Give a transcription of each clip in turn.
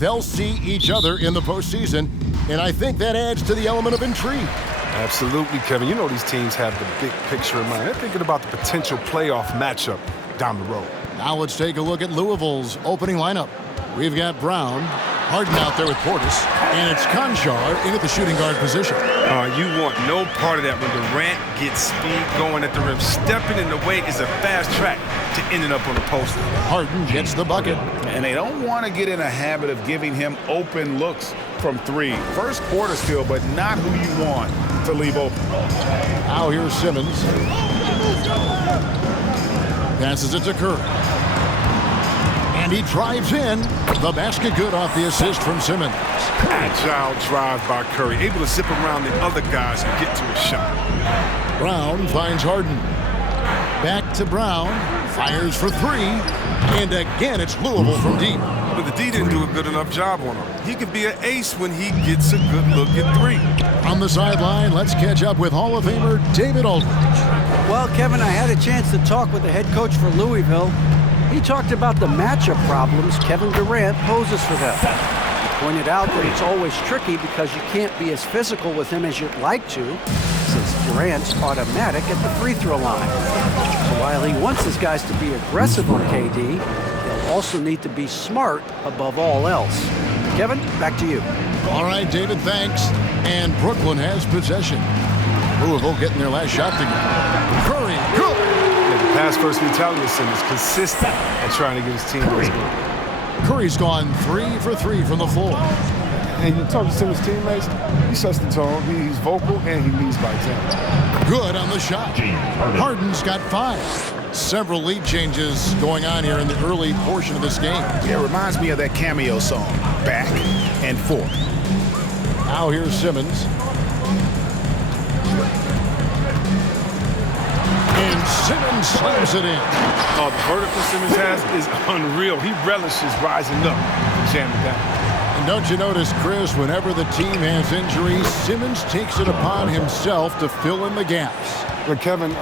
they'll see each other in the postseason, and I think that adds to the element of intrigue. Absolutely, Kevin. You know these teams have the big picture in mind. They're thinking about the potential playoff matchup down the road. Now let's take a look at Louisville's opening lineup. We've got Brown, Harden out there with Portis, and it's Conchar in at the shooting guard position. You want no part of that when Durant gets speed going at the rim. Stepping in the way is a fast track to ending up on the post. Harden gets the bucket. And they don't want to get in a habit of giving him open looks from three. First quarter still, but not who you want to leave open. Now here's Simmons. Passes it to Curry. And he drives in. The basket good off the assist from Simmons. Agile drive by Curry, able to zip around the other guys and get to a shot. Brown finds Harden. Back to Brown. Fires for three. And again, it's Louisville from deep. But the D didn't do a good enough job on him. He could be an ace when he gets a good look at three. On the sideline, let's catch up with Hall of Famer David Aldridge. Well, Kevin, I had a chance to talk with the head coach for Louisville. He talked about the matchup problems Kevin Durant poses for them. He pointed out that it's always tricky because you can't be as physical with him as you'd like to, since Durant's automatic at the free throw line. So while he wants his guys to be aggressive on KD, they'll also need to be smart above all else. Kevin, back to you. All right, David, thanks. And Brooklyn has possession. Louisville getting their last shot to go. Curry, good. The pass-first mentality is consistent at trying to get his team to score. Curry's gone 3 for 3 from the floor. And you talk to some of his teammates, he sets the tone, he's vocal, and he leads by example. Good on the shot. Harden's got 5. Several lead changes going on here in the early portion of this game. Yeah, it reminds me of that cameo song, Back and Forth. Now here's Simmons. And Simmons slams it in. The vertical Simmons has is unreal. He relishes rising up to jam it down. And don't you notice, Chris, whenever the team has injuries, Simmons takes it upon himself to fill in the gaps. But Kevin,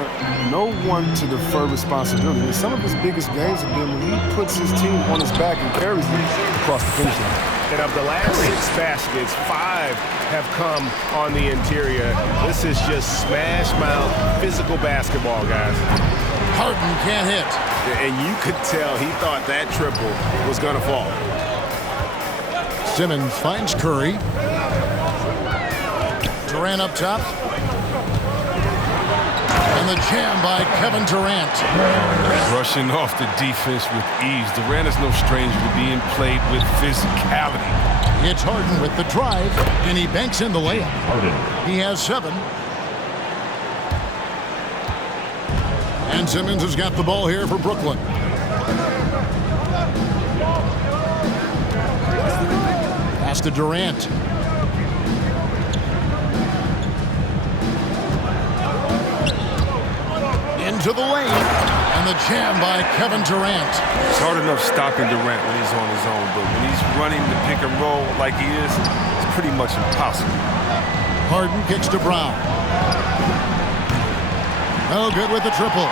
no one to defer responsibility. Some of his biggest games have been when he puts his team on his back and carries them across the finish line. And of the last 6 baskets, 5 have come on the interior. This is just smash mouth physical basketball, guys. Harden can't hit. And you could tell he thought that triple was going to fall. Simmons finds Curry. Durant up top. And the jam by Kevin Durant. Rushing off the defense with ease. Durant is no stranger to being played with physicality. It's Harden with the drive, and he banks in the layup. He has 7. And Simmons has got the ball here for Brooklyn. Pass to Durant. Into the lane, and the jam by Kevin Durant. It's hard enough stopping Durant when he's on his own, but when he's running the pick and roll like he is, it's pretty much impossible. Harden kicks to Brown. No good with the triple.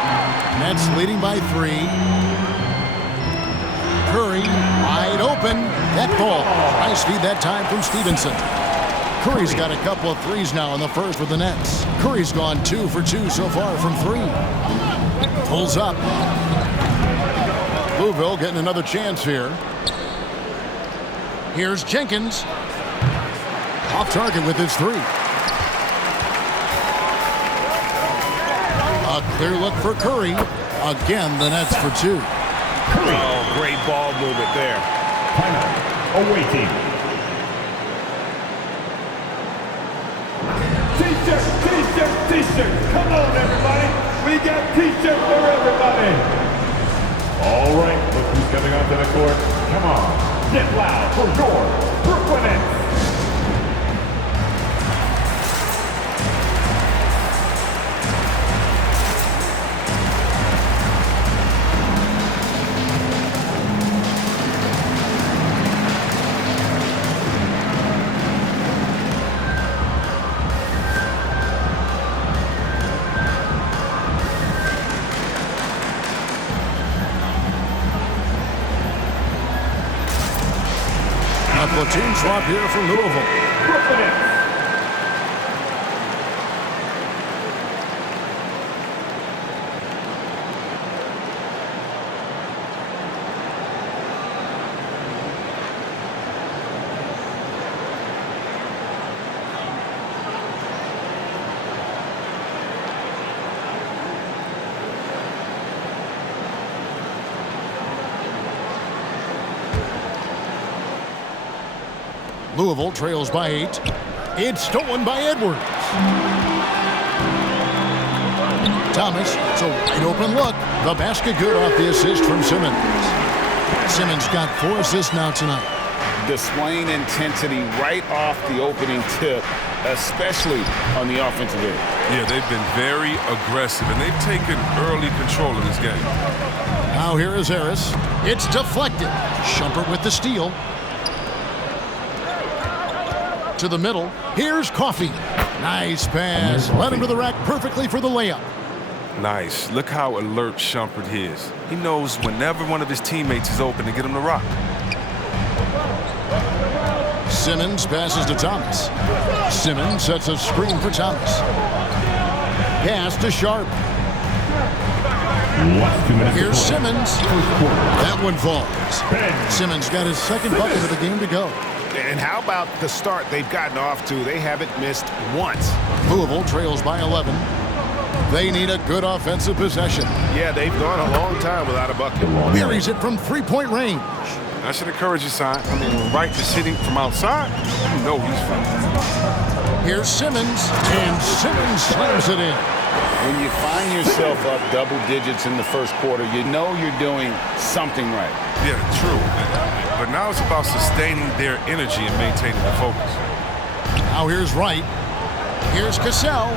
Nets leading by 3. Curry wide open. That ball. Nice feed that time from Stevenson. Curry's got a couple of threes now in the first with the Nets. Curry's gone 2 for 2 so far from 3. Pulls up. Louisville getting another chance here. Here's Jenkins. Off target with his 3. A clear look for Curry. Again, the Nets for 2. Oh, great ball movement there. Timeout. Away team. T-shirt. Come on, everybody. We got T-shirts for everybody. All right, look who's coming onto the court. Come on, get loud for your Brooklyn Nets. A platoon swap here for Louisville. Brooklyn Nets. Louisville trails by 8. It's stolen by Edwards. Thomas, it's a wide open look. The basket good off the assist from Simmons. Simmons got 4 assists now tonight. Displaying intensity right off the opening tip, especially on the offensive end. Yeah, they've been very aggressive, and they've taken early control of this game. Now here is Harris. It's deflected. Shumpert with the steal. To the middle. Here's Coffey. Nice pass. Led him to the rack perfectly for the layup. Nice. Look how alert Shumpert is. He knows whenever one of his teammates is open to get him to rock. Simmons passes to Thomas. Simmons sets a screen for Thomas. Pass to Sharp. Last 2 minutes. Here's Simmons. First quarter. That one falls. Simmons got his second bucket of the game to go. And how about the start they've gotten off to? They haven't missed once. Louisville trails by 11. They need a good offensive possession. Yeah, they've gone a long time without a bucket. Buries it from three-point range. That should encourage you, son. I mean, when Wright is hitting from outside, you know he's fine. Here's Simmons, and Simmons slams it in. When you find yourself up double digits in the first quarter, you know you're doing something right. Yeah, true. But now it's about sustaining their energy and maintaining the focus. Now here's Wright. Here's Cassell.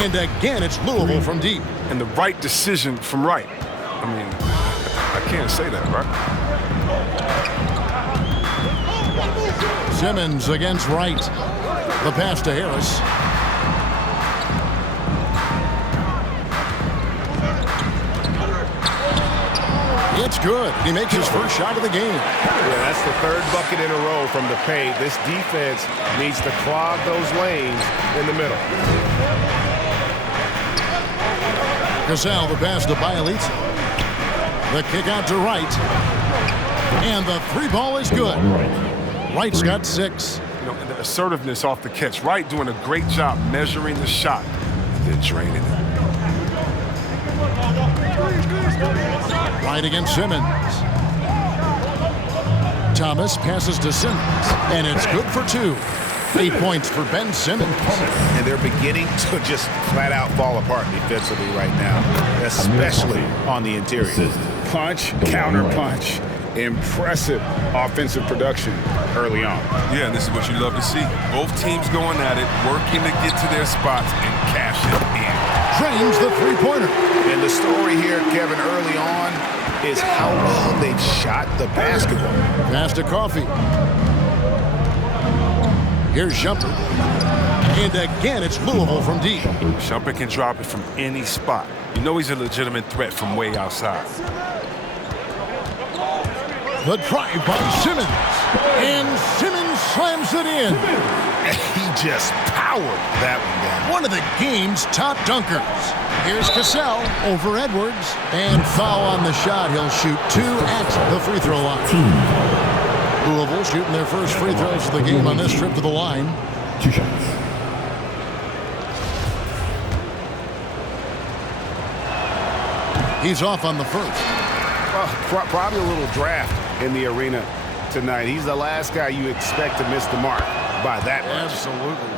And again, it's Louisville from deep. And the right decision from Wright. I mean, I can't say that, right? Simmons against Wright. The pass to Harris. It's good. He makes his first shot of the game. Yeah, that's the third bucket in a row from the paint. This defense needs to clog those lanes in the middle. Cassell, the pass to Bielitsa. The kick out to Wright. And the three ball is good. Wright's got 6. You know, and the assertiveness off the catch. Wright doing a great job measuring the shot and then draining it. Wright against Simmons. Thomas passes to Simmons. And it's good for 2. 8 points for Ben Simmons. And they're beginning to just flat out fall apart defensively right now, especially on the interior. Punch, counter punch. Impressive offensive production early on. Yeah, and this is what you love to see. Both teams going at it, working to get to their spots and cash it in. Drains the three-pointer. And the story here, Kevin, early on is how well they've shot the basketball. Pass to Coffey. Here's Shumpert. And again, it's Louisville from deep. Shumpert can drop it from any spot. You know he's a legitimate threat from way outside. The drive by Simmons. And Simmons slams it in. He just powered that one down. One of the game's top dunkers. Here's Cassell over Edwards. And foul on the shot. He'll shoot 2 at the free throw line. Louisville shooting their first free throws of the game on this trip to the line. 2 shots. He's off on the first. Well, probably a little draft in the arena tonight. He's the last guy you expect to miss the mark by that much. Absolutely.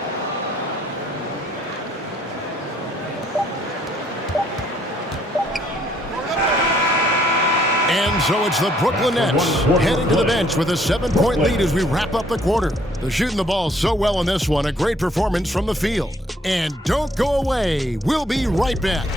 And so it's the Brooklyn Nets heading to the bench with a 7-point lead as we wrap up the quarter. They're shooting the ball so well in this one. A great performance from the field. And don't go away. We'll be right back.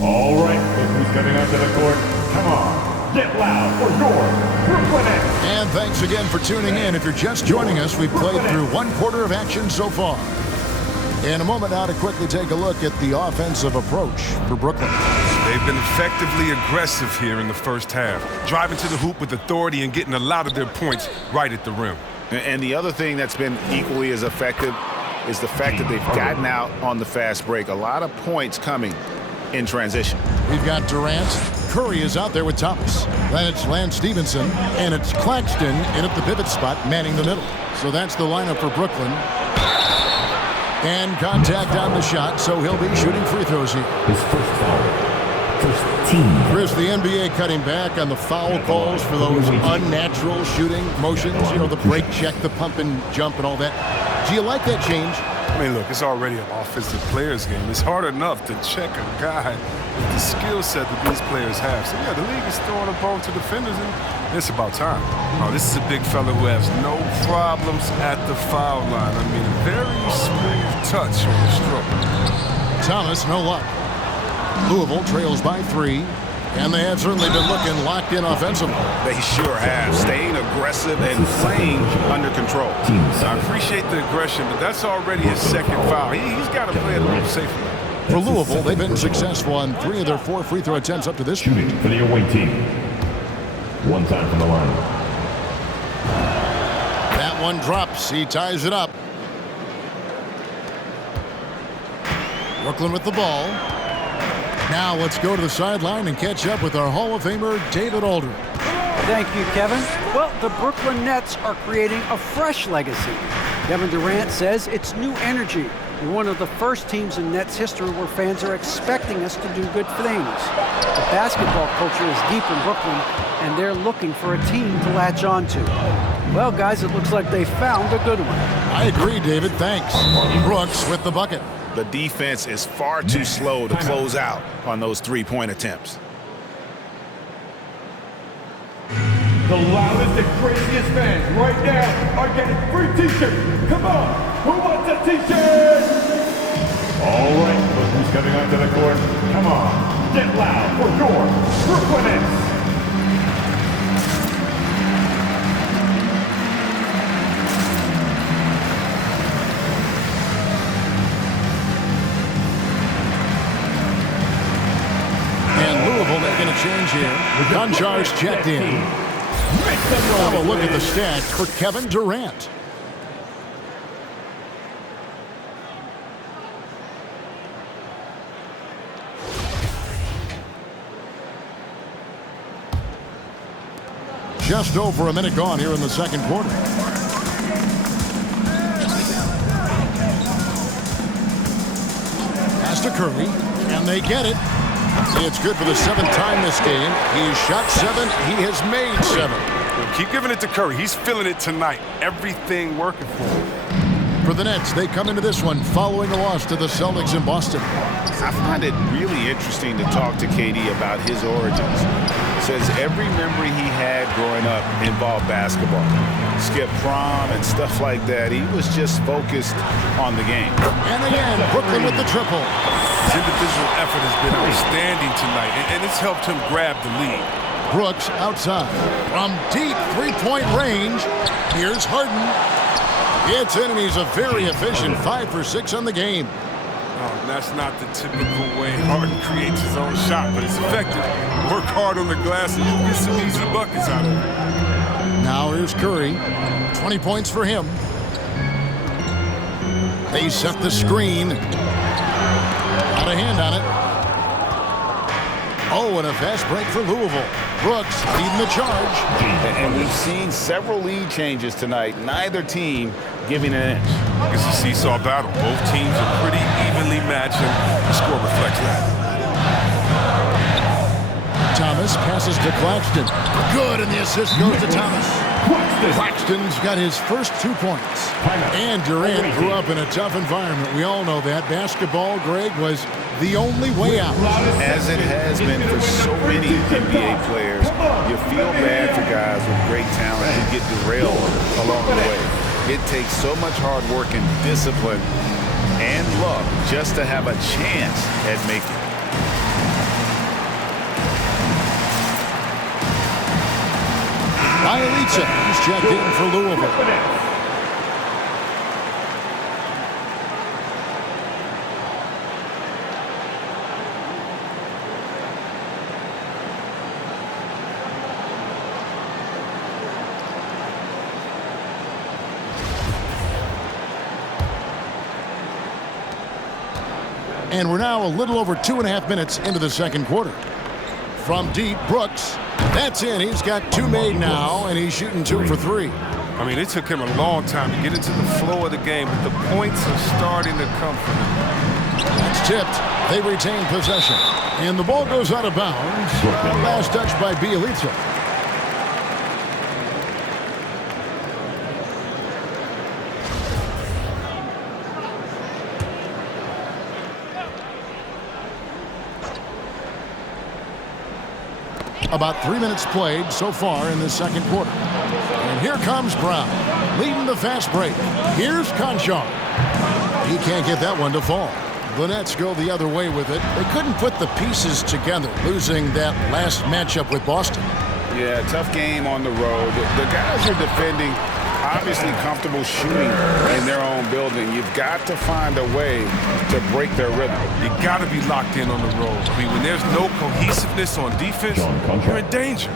All right, look who's coming onto the court. Come on, get loud for your Brooklyn Nets. And thanks again for tuning in. If you're just joining us, we've played through 1 quarter of action so far. In a moment now to quickly take a look at the offensive approach for Brooklyn. They've been effectively aggressive here in the first half, driving to the hoop with authority and getting a lot of their points right at the rim. And the other thing that's been equally as effective is the fact that they've gotten out on the fast break. A lot of points coming in transition. We've got Durant. Curry is out there with Thomas. Then it's Lance Stevenson, and it's Claxton in at the pivot spot, manning the middle. So that's the lineup for Brooklyn. And contact on the shot, so he'll be shooting free throws here. His first foul. First team. Chris, the NBA cutting back on the foul calls for those unnatural shooting motions. You know, the break check, the pump and jump and all that. Do you like that change? I mean, look, it's already an offensive players game. It's hard enough to check a guy with the skill set that these players have. So, yeah, the league is throwing a bone to defenders, and it's about time. Oh, this is a big fella who has no problems at the foul line. I mean, a very smooth touch on the stroke. Thomas, no luck. Louisville trails by 3, and they have certainly been looking locked in offensively. They sure have, staying aggressive and playing under control. I appreciate the aggression, but that's already his second foul. He's got to play it a little safer. For Louisville, they've been successful on 3 of their 4 free throw attempts up to this point. Shooting for the away team. One time from the line. That one drops. He ties it up. Brooklyn with the ball. Now let's go to the sideline and catch up with our Hall of Famer, David Aldridge. Thank you, Kevin. Well, the Brooklyn Nets are creating a fresh legacy. Kevin Durant says it's new energy. We're one of the first teams in Nets history where fans are expecting us to do good things. The basketball culture is deep in Brooklyn, and they're looking for a team to latch on to. Well, guys, it looks like they found a good one. I agree, David. Thanks. Brooks with the bucket. The defense is far too slow to close out on those three-point attempts. The loudest and craziest fans right now are getting free t-shirts. Come on, who wants a t-shirt? All right, look who's coming onto the court. Come on, get loud for your Brooklyn Nets. Making a change here. Gunjar's checked in. Have a look at the stats for Kevin Durant. Just over a minute gone here in the second quarter. Pass to Curry, and they get it. It's good for the 7th time this game. He's shot 7. He has made 7. Keep giving it to Curry. He's feeling it tonight. Everything working for him. For the Nets, they come into this one following a loss to the Celtics in Boston. I find it really interesting to talk to KD about his origins. Says every memory he had growing up involved basketball. Skip prom and stuff like that. He was just focused on the game. And again, Brooklyn with the triple. His individual effort has been outstanding tonight, and it's helped him grab the lead. Brooks outside. From deep three-point range, here's Harden. It's in, and he's a very efficient 5 for 6 on the game. Oh, that's not the typical way Harden creates his own shot, but it's effective. Work hard on the glass, and you'll get some easy buckets out of it. Now here's Curry. 20 points for him. They set the screen. Got a hand on it. Oh, and a fast break for Louisville. Brooks leading the charge. And we've seen several lead changes tonight. Neither team giving an inch. It's a seesaw battle. Both teams are pretty evenly matched, and the score reflects that. Thomas passes to Claxton. Good, and the assist goes to Thomas. Claxton's got his first 2 points. And Durant grew up in a tough environment. We all know that. Basketball, Greg, was the only way out. As it has been for so many NBA players, you feel bad for guys with great talent who get derailed along the way. It takes so much hard work and discipline and luck just to have a chance at making it. Bielitsa, he's checked in for Louisville. And we're now a little over 2.5 minutes into the second quarter. From deep, Brooks. That's in. He's got 2 made now, and he's shooting 2 for 3. I mean, it took him a long time to get into the flow of the game, but the points are starting to come from him. It's tipped. They retain possession. And the ball goes out of bounds. Last touch by Bielitsa. About 3 minutes played so far in the second quarter. And here comes Brown, leading the fast break. Here's Conchar. He can't get that one to fall. The Nets go the other way with it. They couldn't put the pieces together, losing that last matchup with Boston. Yeah, tough game on the road. The guys are defending, obviously comfortable shooting in their own building. You've got to find a way to break their rhythm. You got to be locked in on the road. I mean, when there's no cohesiveness on defense, you're in danger.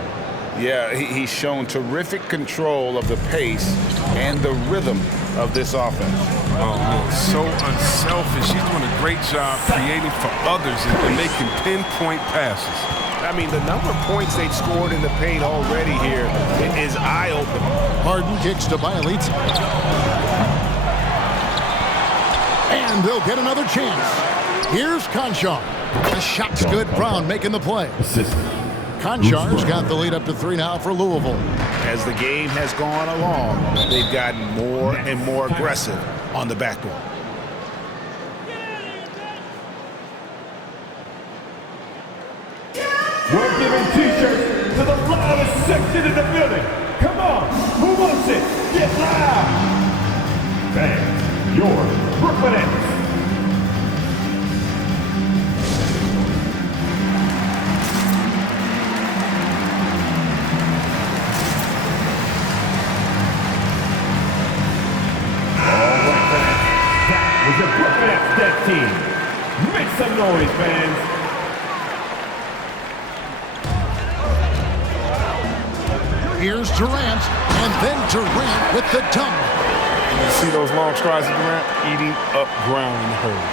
Yeah, he's shown terrific control of the pace and the rhythm of this offense. Oh, man, so unselfish. He's doing a great job creating for others and making pinpoint passes. I mean, the number of points they've scored in the paint already here is eye-opening. Harden kicks to Bielitsa. And they'll get another chance. Here's Conchar. The shot's good. Brown making the play. Conchar's got the lead up to 3 now for Louisville. As the game has gone along, they've gotten more and more aggressive on the backboard. We're giving T-shirts to the loudest section in the building. Come on, who wants it? Get loud! Fans, your Brooklyn Nets. The Brooklyn Nets dead team. Make some noise, fans. Here's Durant, and then Durant with the dunk. You see those long strides of Durant eating up ground in the hurry.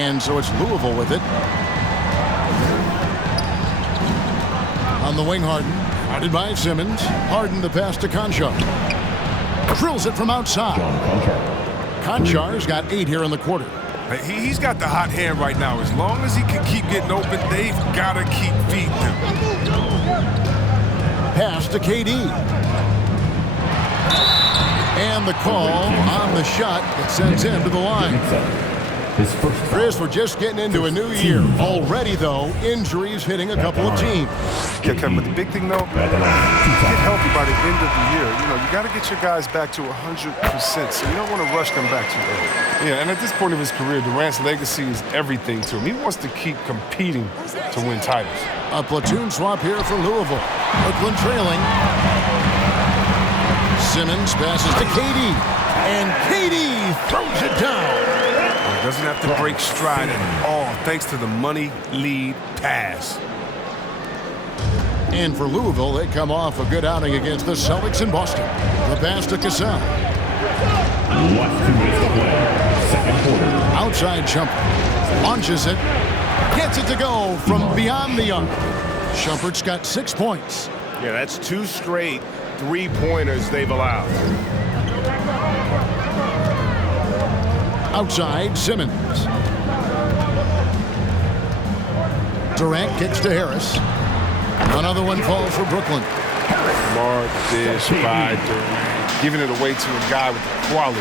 And so it's Louisville with it. On the wing, Harden. Guarded by Simmons. Harden the pass to Conchar. Drills it from outside. Conchar's got 8 here in the quarter. He's got the hot hand right now. As long as he can keep getting open, they've got to keep feeding him. Pass to KD. And the call on the shot that sends him to the line. Chris, we're just getting into a new year. Already, though, injuries hitting a couple of teams. Okay, but the big thing, though, get healthy by the end of the year. You know, you got to get your guys back to 100%, so you don't want to rush them back too early. Yeah, and at this point of his career, Durant's legacy is everything to him. He wants to keep competing to win titles. A platoon swap here for Louisville. Brooklyn trailing. Simmons passes to KD. And KD throws it down. Doesn't have to break stride at all, thanks to the money lead pass. And for Louisville, they come off a good outing against the Celtics in Boston. The pass to Cassell. Last 2 minutes to play. Second quarter. Outside jumper. Launches it. Gets it to go from beyond the arc. Shumpert's got 6 points. Yeah, that's 2 straight 3-pointers they've allowed. Outside, Simmons. Durant kicks to Harris. Another one falls for Brooklyn. Smart dish by Durant. Giving it away to a guy with quality.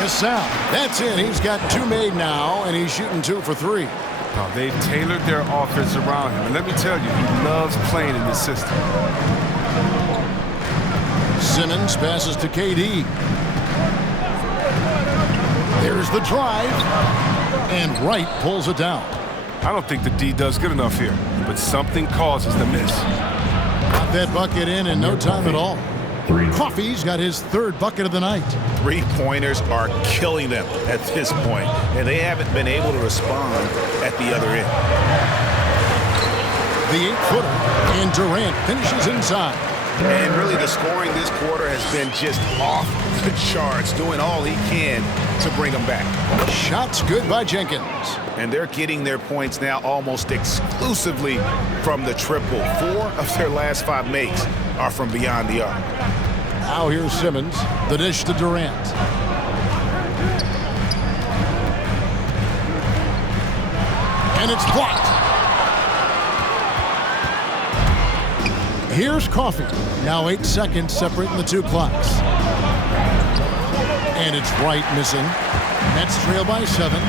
Cassell, that's it. He's got 2 made now, and he's shooting 2 for 3. Now, they've tailored their offense around him. And let me tell you, he loves playing in this system. Simmons passes to KD. There's the drive, and Wright pulls it down. I don't think the D does good enough here, but something causes the miss. Got that bucket in no time at all. Coffey's got his 3rd bucket of the night. 3-pointers are killing them at this point, and they haven't been able to respond at the other end. The 8-footer, and Durant finishes inside. And really the scoring this quarter has been just off the charts, doing all he can to bring them back. Shots good by Jenkins. And they're getting their points now almost exclusively from the triple. 4 of their last 5 makes are from beyond the arc. Now here's Simmons. The dish to Durant. And it's blocked. Here's Coffey. Now 8 seconds separating the 2 clocks. And it's Wright missing. Nets trail by 7.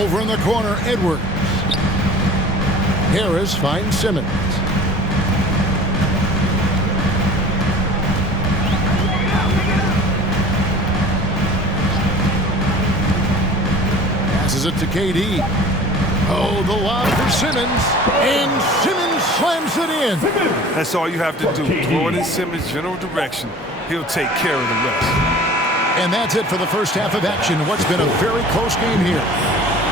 Over in the corner, Edwards. Harris finds Simmons. Passes it to KD. Oh, the lob for Simmons. And Simmons slams it in. That's all you have to do. Throw it in Simmons' general direction. He'll take care of the rest. And that's it for the first half of action. What's been a very close game here.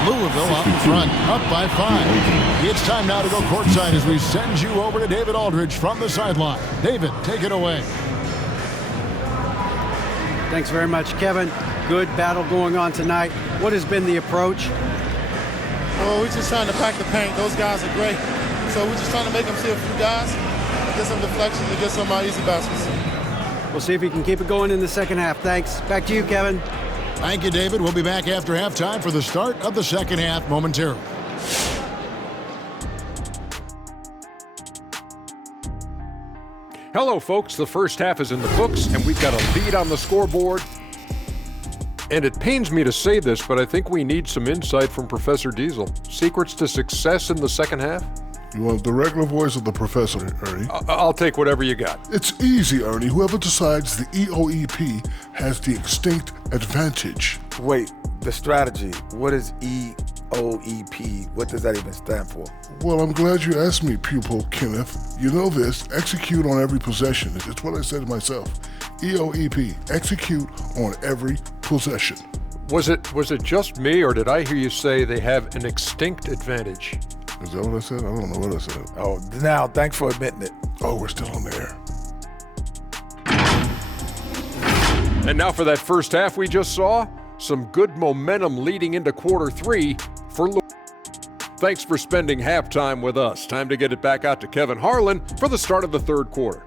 Louisville up in front, up by 5. It's time now to go courtside as we send you over to David Aldridge from the sideline. David, take it away. Thanks very much, Kevin. Good battle going on tonight. What has been the approach? Well, we're just trying to pack the paint. Those guys are great. So we're just trying to make them see a few guys, get some deflections, and get some easy baskets. We'll see if he can keep it going in the second half. Thanks. Back to you, Kevin. Thank you, David. We'll be back after halftime for the start of the second half momentarily. Hello, folks. The first half is in the books, and we've got a lead on the scoreboard. And it pains me to say this, but I think we need some insight from Professor Diesel. Secrets to success in the second half? You want the regular voice of the professor, Ernie? I'll take whatever you got. It's easy, Ernie. Whoever decides the EOEP has the extinct advantage. Wait, the strategy. What is EOEP? What does that even stand for? Well, I'm glad you asked me, pupil Kenneth. You know this. Execute on every possession. It's what I said myself. EOEP. Execute on every possession. Was it just me, or did I hear you say they have an extinct advantage? Is that what I said? I don't know what I said. Oh, now, thanks for admitting it. Oh, we're still on the air. And now for that first half we just saw, some good momentum leading into quarter 3 for Louisville. Thanks for spending halftime with us. Time to get it back out to Kevin Harlan for the start of the third quarter.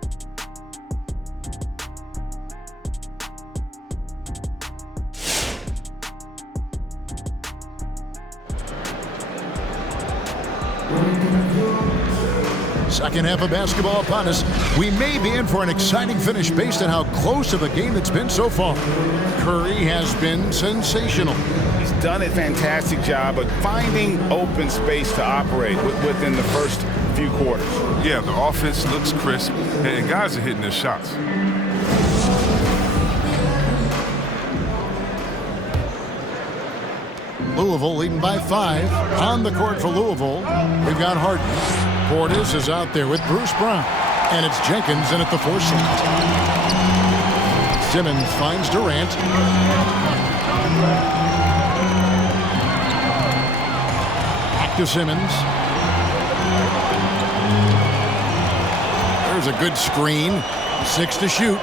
Second half of basketball upon us. We may be in for an exciting finish based on how close of a game it's been so far. Curry has been sensational. He's done a fantastic job of finding open space to operate within the first few quarters. Yeah, the offense looks crisp, and guys are hitting their shots. Louisville leading by 5. On the court for Louisville, we've got Harden. Portis is out there with Bruce Brown. And it's Jenkins in at the 4 slot. Simmons finds Durant. Back to Simmons. There's a good screen. 6 to shoot.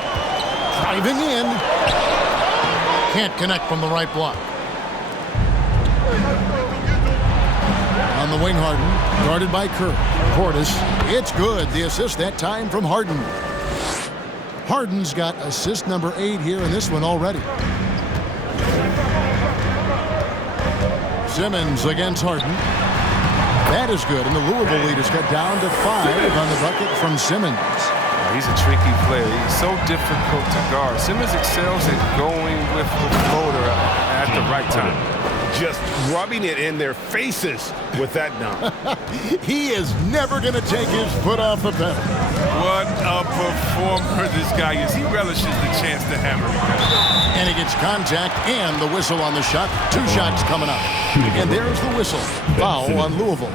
Driving in. Can't connect from the right block. On the wing, Harden, guarded by Kerr. Portis, it's good. The assist that time from Harden. Harden's got assist number 8 here in this one already. Simmons against Harden. That is good, and the Louisville lead has got down to 5 on the bucket from Simmons. He's a tricky player. He's so difficult to guard. Simmons excels at going with the floater at the right time. Just rubbing it in their faces with that dunk. He is never going to take his foot off the pedal. What a performer this guy is. He relishes the chance to hammer it. And he gets contact and the whistle on the shot. 2 shots coming up. And there's the whistle. Foul on Louisville.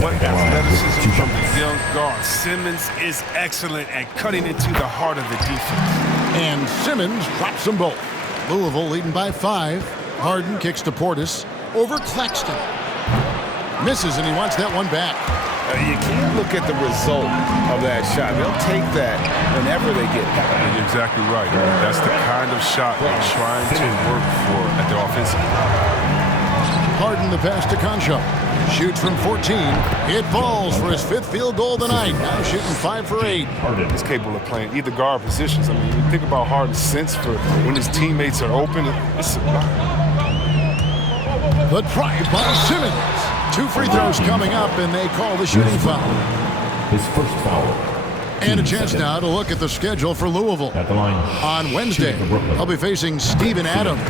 What athleticism from the young guard. Simmons is excellent at cutting into the heart of the defense. And Simmons drops them both. Louisville leading by 5. Harden kicks to Portis over Claxton. Misses, and he wants that one back. You can't look at the result of that shot. They'll take that whenever they get it. You're exactly right. That's the kind of shot they're trying to work for at the offensive. Harden the pass to Concho. Shoots from 14. It falls for his 5th field goal of the night. Now shooting 5 for 8. He's capable of playing either guard positions. I mean, you think about Harden's sense for when his teammates are open. It's the drive by Simmons. 2 free throws coming up, and they call the shooting foul. His first foul. And a chance now to look at the schedule for Louisville. At the line. On Wednesday, they'll be facing Steven Adams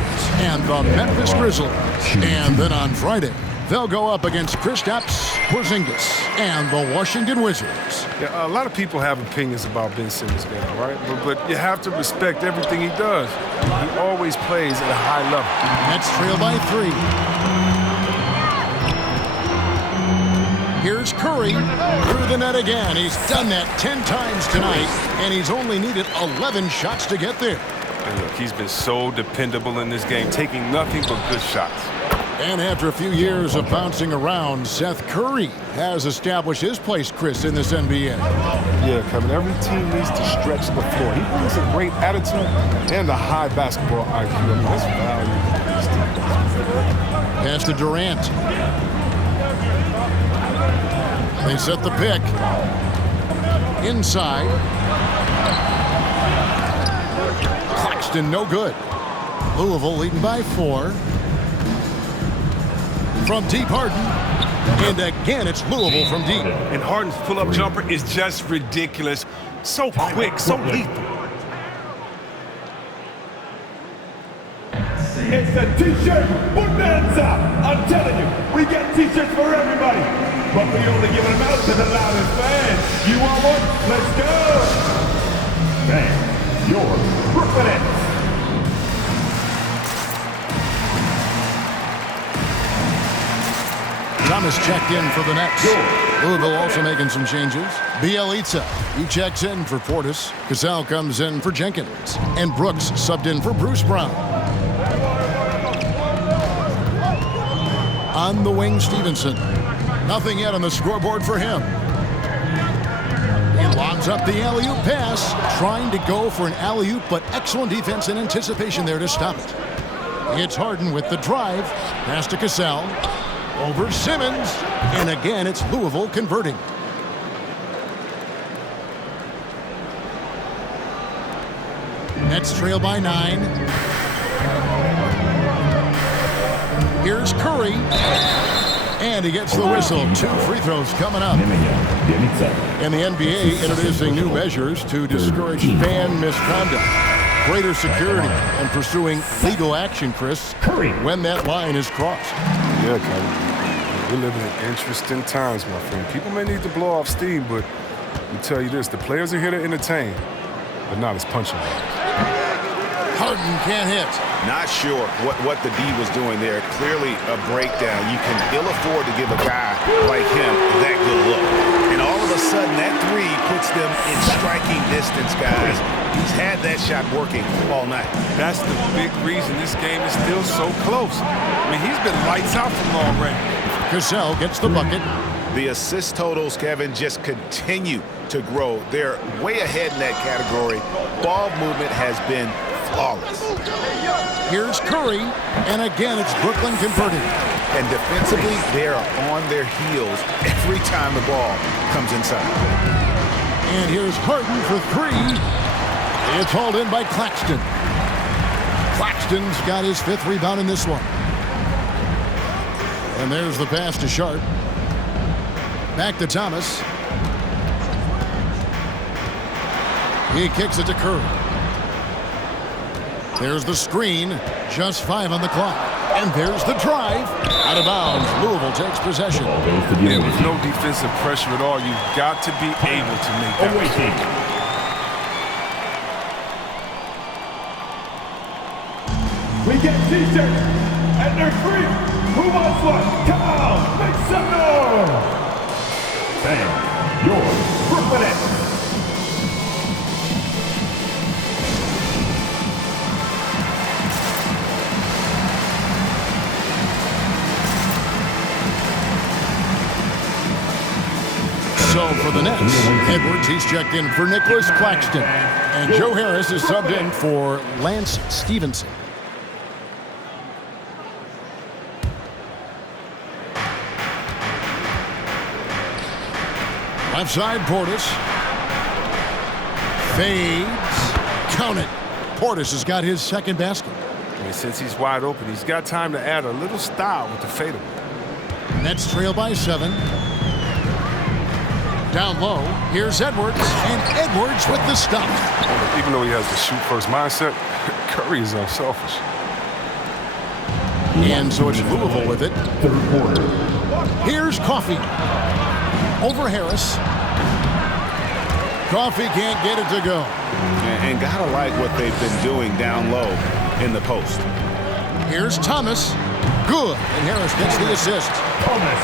and the Memphis Grizzlies. And then on Friday, they'll go up against Kristaps Porzingis and the Washington Wizards. Yeah, a lot of people have opinions about Ben Simmons' game, right? But you have to respect everything he does. He always plays at a high level. Nets trail by 3. Here's Curry through the net again. He's done that 10 times tonight, and he's only needed 11 shots to get there. And look, he's been so dependable in this game, taking nothing but good shots. And after a few years of bouncing around, Seth Curry has established his place, Chris, in this NBA. Yeah, Kevin, every team needs to stretch the floor. He brings a great attitude and a high basketball IQ. I mean, that's value. Pass to Durant. They set the pick. Inside. Claxton, no good. Louisville leading by 4. From deep, Harden. And again, it's Louisville from deep. And Harden's pull-up jumper is just ridiculous. So quick, so lethal. It's a T-shirt bonanza. I'm telling you, we get T-shirts for everybody. But we only give them out to the loudest fans. You want one? Let's go. Bang. Your Brooklyn Nets. Thomas checked in for the Nets. Louisville also making some changes. Bielitsa, he checks in for Portis. Cassell comes in for Jenkins. And Brooks subbed in for Bruce Brown. On the wing, Stevenson. Nothing yet on the scoreboard for him. He lobs up the alley-oop pass, trying to go for an alley-oop, but excellent defense and anticipation there to stop it. It's Harden with the drive. Pass to Cassell. Over Simmons. And again, it's Louisville converting. Nets trail by 9. Here's Curry. And he gets the whistle. 2 free throws coming up. And the NBA introducing new measures to discourage fan misconduct. Greater security and pursuing legal action, Chris, when that line is crossed. Yeah, Kevin. We're living in interesting times, my friend. People may need to blow off steam, but I'll tell you this, the players are here to entertain, but not as punching bags. Harden can't hit. Not sure what the D was doing there. Clearly a breakdown. You can ill afford to give a guy like him that good look. And all of a sudden, that 3 puts them in striking distance, guys. He's had that shot working all night. That's the big reason this game is still so close. I mean, he's been lights out from long range. Cassell gets the bucket. The assist totals, Kevin, just continue to grow. They're way ahead in that category. Ball movement has been flawless. Here's Curry, and again it's Brooklyn converting. And defensively, they are on their heels every time the ball comes inside. And here's Harden for 3. It's hauled in by Claxton. Claxton's got his 5th rebound in this one. And there's the pass to Sharp. Back to Thomas. He kicks it to Curry. There's the screen, just 5 on the clock. And there's the drive. Out of bounds, Louisville takes possession. There was no defensive pressure at all. You've got to be able to make that. We get T-shirts, and they're free. Who wants one? Come on, make some noise. Bang, your Brooklyn Nets. So for the Nets, Edwards, he's checked in for Nicholas Claxton. And Joe Harris is subbed in for Lance Stevenson. Left side, Portis. Fades. Count it. Portis has got his second basket. And since he's wide open, he's got time to add a little style with the fadeaway. Nets trail by 7. Down low, here's Edwards, and Edwards with the stop. Even though he has the shoot-first mindset, Curry is unselfish. And so it's Louisville with it. Here's Coffey. Over Harris. Coffey can't get it to go. And gotta like what they've been doing down low in the post. Here's Thomas. Good. And Harris gets the assist.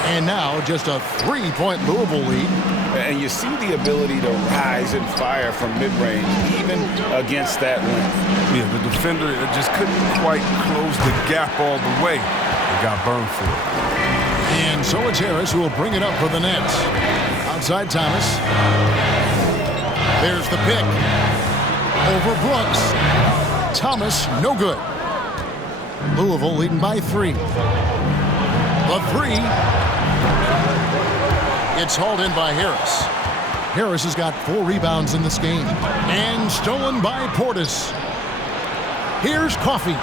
And now just a 3-point Louisville lead. And you see the ability to rise and fire from mid-range, even against that length. Yeah, the defender just couldn't quite close the gap all the way. He got burned for it. And so it's Harris who will bring it up for the Nets. Outside Thomas. There's the pick. Over Brooks. Thomas, no good. Louisville leading by 3. The 3. It's hauled in by Harris. Harris has got 4 rebounds in this game. And stolen by Portis. Here's Coffey.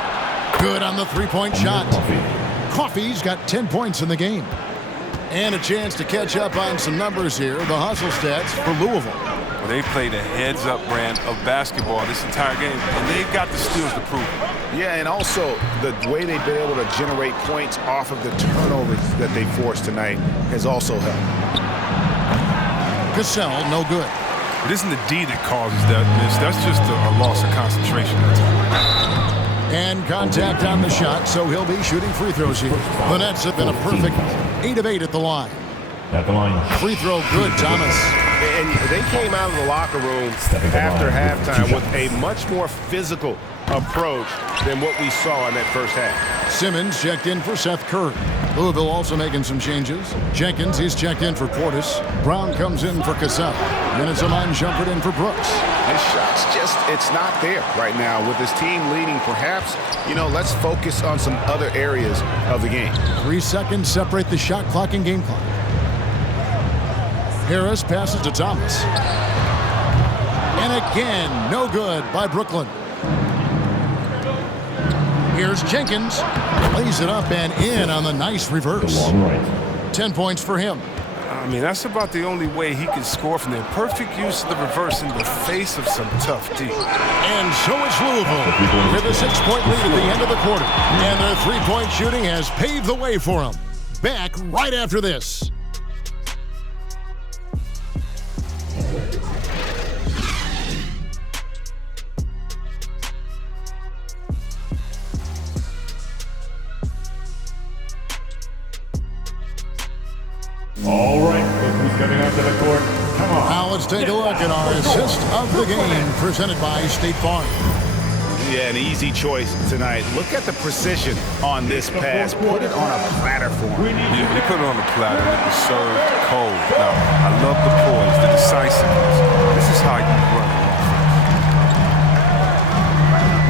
Good on the 3-point shot. Coffey's got 10 points in the game. And a chance to catch up on some numbers here. The hustle stats for Louisville. Well, they played a heads-up brand of basketball this entire game, and they've got the steals to prove it. Yeah, and also the way they've been able to generate points off of the turnovers that they forced tonight has also helped. Cassell, no good. It isn't the D that causes that miss. That's just a loss of concentration. And contact on the shot, so he'll be shooting free throws here. The Nets have been a perfect 8 of 8 at the line. At the line. Free throw good, Thomas. And they came out of the locker room after halftime with a much more physical approach than what we saw in that first half. Simmons checked in for Seth Curry. Louisville also making some changes. Jenkins, he's checked in for Portis. Brown comes in for Cassell. Then it's Amon Shumpert in for Brooks. His shot's just, it's not there right now with his team leading. Perhaps, let's focus on some other areas of the game. 3 seconds separate the shot clock and game clock. Harris passes to Thomas. And again, no good by Brooklyn. Here's Jenkins. Lays it up and in on the nice reverse. 10 points for him. I mean, that's about the only way he can score from there. Perfect use of the reverse in the face of some tough D. And so it's Louisville with a 6-point lead at the end of the quarter. And their 3-point shooting has paved the way for them. Back right after this. All right, look who's coming onto the court. Come on. Now let's take a look at our assist of the game presented by State Farm. Yeah, an easy choice tonight. Look at the precision on this pass. Put it on a platter for him. Yeah, he put it on a platter and it was served cold. Now, I love the poise, the decisiveness. This is how you run it.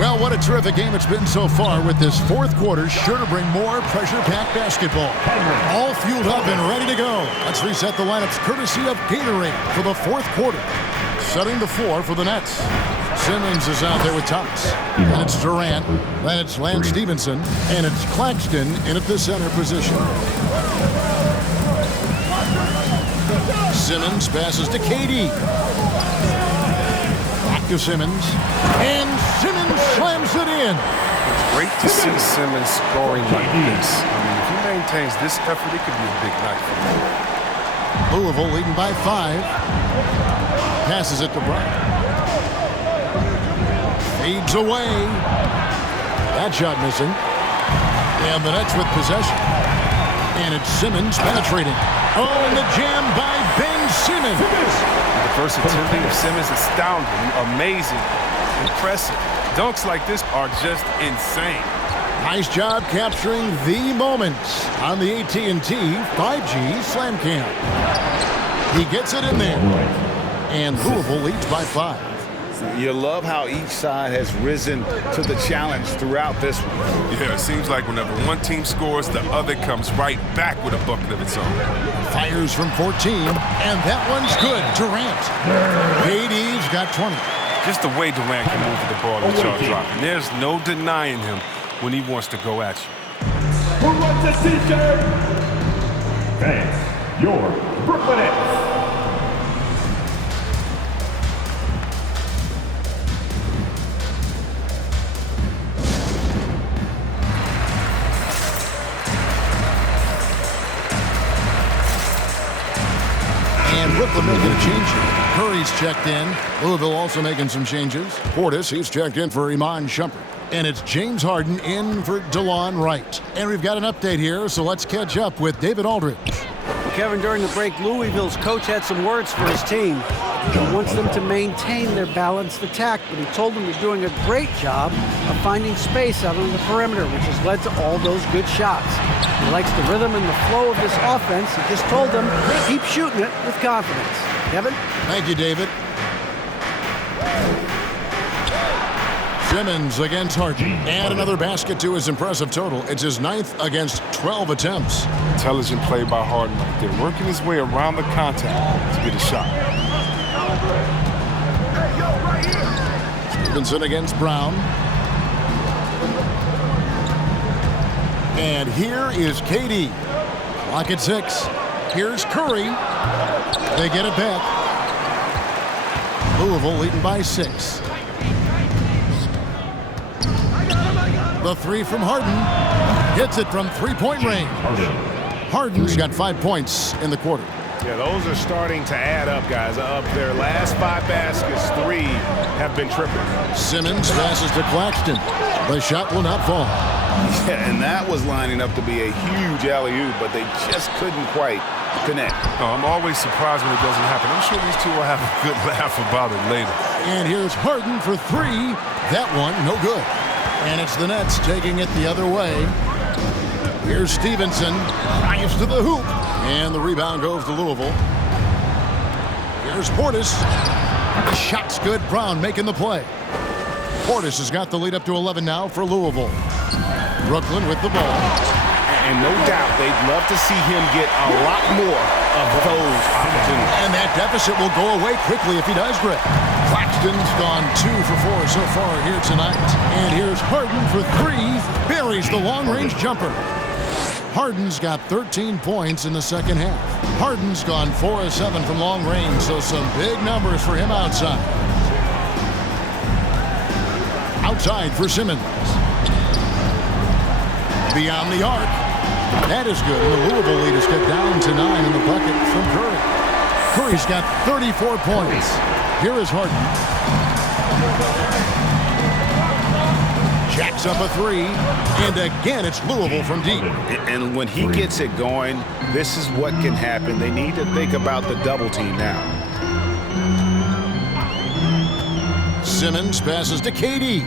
Well, what a terrific game it's been so far with this fourth quarter. Sure to bring more pressure-packed basketball. All fueled up and ready to go. Let's reset the lineups courtesy of Gatorade for the fourth quarter. Setting the floor for the Nets. Simmons is out there with Thomas. And it's Durant. Then it's Lance Stevenson. And it's Claxton in at the center position. Simmons passes to KD. Back to Simmons. And Simmons slams it in. It's great to see Simmons scoring like this. I mean, if he maintains this effort, it could be a big night for him. Louisville leading by 5. Passes it to Brown. Fades away. That shot missing. And the Nets with possession. And it's Simmons penetrating. Oh, and the jam by Ben Simmons. The versatility of Simmons is astounding, amazing, impressive. Dunks like this are just insane. Nice job capturing the moments on the AT&T 5G Slam Cam. He gets it in there. And Louisville leads by 5. You love how each side has risen to the challenge throughout this one. Yeah, it seems like whenever one team scores, the other comes right back with a bucket of its own. Fires from 14, and that one's good. Durant. KD's got 20. Just the way Durant can move with the ball in shot dropping. There's no denying him when he wants to go at you. Who wants a t-shirt? Fans, your Brooklyn Nets. And Brooklyn making a change here. Curry's checked in. Louisville also making some changes. Portis, he's checked in for Iman Shumpert. And it's James Harden in for DeLon Wright. And we've got an update here, so let's catch up with David Aldridge. Kevin, during the break, Louisville's coach had some words for his team. He wants them to maintain their balanced attack, but he told them they're doing a great job of finding space out on the perimeter, which has led to all those good shots. He likes the rhythm and the flow of this offense. He just told them, keep shooting it with confidence. Kevin? Thank you, David. Simmons against Harden. And another basket to his impressive total. It's his 9th against 12 attempts. Intelligent play by Harden right there, working his way around the contact to get a shot. Stevenson against Brown. And here is KD. Clock at 6. Here's Curry. They get it back. Louisville leading by 6. The 3 from Harden. Hits it from three-point range. Harden's got 5 points in the quarter. Yeah, those are starting to add up, guys. Up their last 5 baskets, 3 have been triple. Simmons passes to Claxton. The shot will not fall. Yeah, and that was lining up to be a huge alley-oop, but they just couldn't quite connect. Oh, I'm always surprised when it doesn't happen. I'm sure these two will have a good laugh about it later. And here's Harden for 3. That one, no good. And it's the Nets taking it the other way. Here's Stevenson. Drives to the hoop. And the rebound goes to Louisville. Here's Portis. The shot's good. Brown making the play. Portis has got the lead up to 11 now for Louisville. Brooklyn with the ball. And no doubt they'd love to see him get a lot more of those opportunities. And that deficit will go away quickly if he does, Greg. Claxton's gone 2 for 4 so far here tonight. And here's Harden for 3. Buries the long-range jumper. Harden's got 13 points in the second half. Harden's gone 4 of 7 from long range, so some big numbers for him outside. Outside for Simmons. Beyond the arc. That is good, and the Louisville lead has got down to 9 in the bucket from Curry. Curry's got 34 points. Here is Harden. Jacks up a 3, and again it's Louisville from deep. And when he gets it going, this is what can happen. They need to think about the double team now. Simmons passes to KD.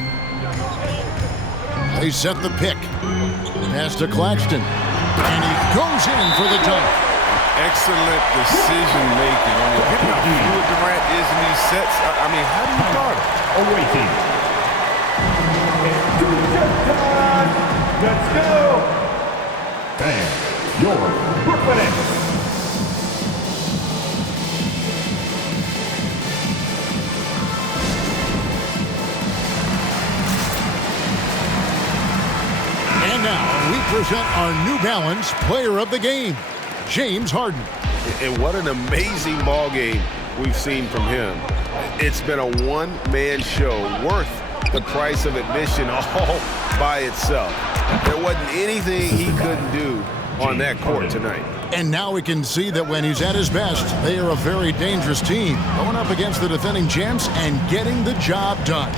They set the pick. Pass to Claxton. And he goes in for the dunk. Excellent decision making. I mean, given how fluid Durant is in these sets, I mean, how do you guard him? Awaiting. Let's go! And your Brooklyn Nets. And now we present our New Balance Player of the Game, James Harden. And what an amazing ball game we've seen from him. It's been a one-man show worth the price of admission all by itself. There wasn't anything he couldn't do on that court tonight. And now we can see that when he's at his best, they are a very dangerous team, going up against the defending champs and getting the job done.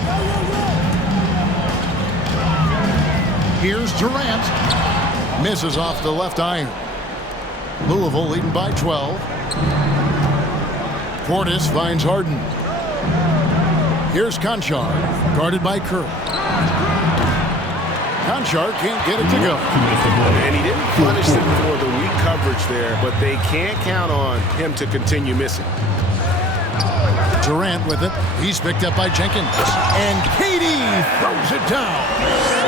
Here's Durant. Misses off the left iron. Louisville leading by 12. Portis finds Harden. Here's Conchar, guarded by Curry. Conchar can't get it to go. And he didn't punish them for the weak coverage there, but they can't count on him to continue missing. Durant with it. He's picked up by Jenkins. And Katie throws it down.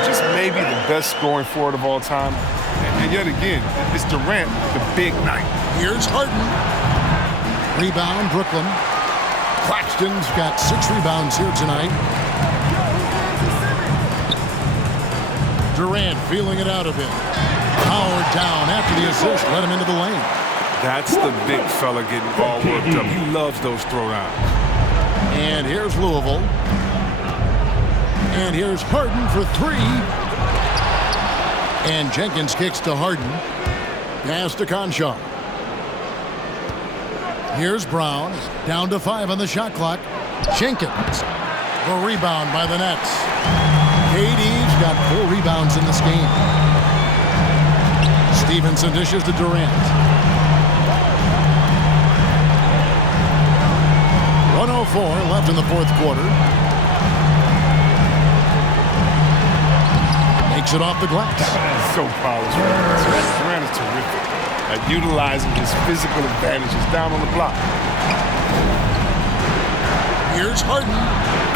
Just maybe the best scoring forward of all time. And yet again, it's Durant, the big night. Here's Harden. Rebound, Brooklyn. Claxton's got 6 rebounds here tonight. Durant feeling it out of him. Powered down after the assist. Let him into the lane. That's the big fella getting all worked up. He loves those throwdowns. And here's Louisville. And here's Harden for 3. And Jenkins kicks to Harden. Pass to Conchar. Here's Brown. Down to 5 on the shot clock. Jenkins. The rebound by the Nets. KD's got 4 rebounds in this game. Stevenson dishes to Durant. 1:04 left in the fourth quarter. Makes it off the glass. So polished. Durant is terrific at utilizing his physical advantages down on the block. Here's Harden.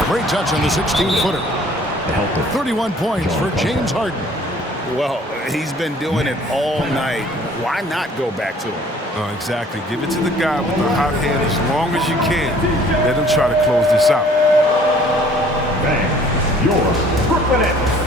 Great touch on the 16-footer. 31 points for James Harden. Well, he's been doing it all night. Why not go back to him? Exactly. Give it to the guy with the hot hand as long as you can. Let him try to close this out. Thanks. Your Brooklyn Nets.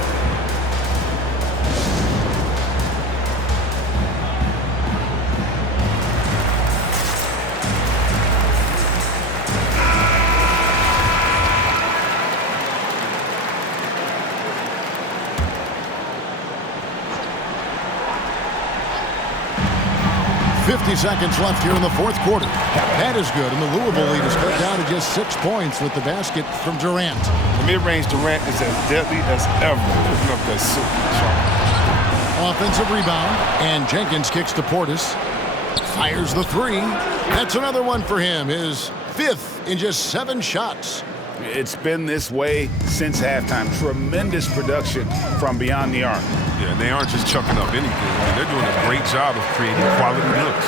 50 seconds left here in the fourth quarter. That is good, and the Louisville lead is cut down to just 6 points with the basket from Durant. The mid-range Durant is as deadly as ever, picking up that silky shot. Offensive rebound, and Jenkins kicks to Portis. Fires the 3. That's another one for him, his 5th in just 7 shots. It's been this way since halftime. Tremendous production from beyond the arc. Yeah, and they aren't just chucking up anything. I mean, they're doing a great job of creating quality looks.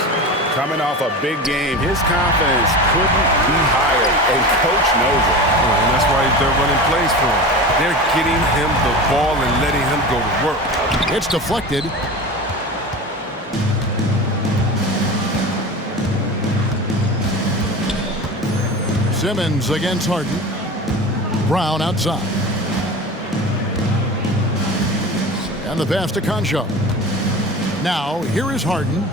Coming off a big game, his confidence couldn't be higher, and Coach knows it. And that's why they're running plays for him. They're getting him the ball and letting him go to work. It's deflected. Simmons against Harden. Brown outside. And the pass to Conchar. Now, here is Harden.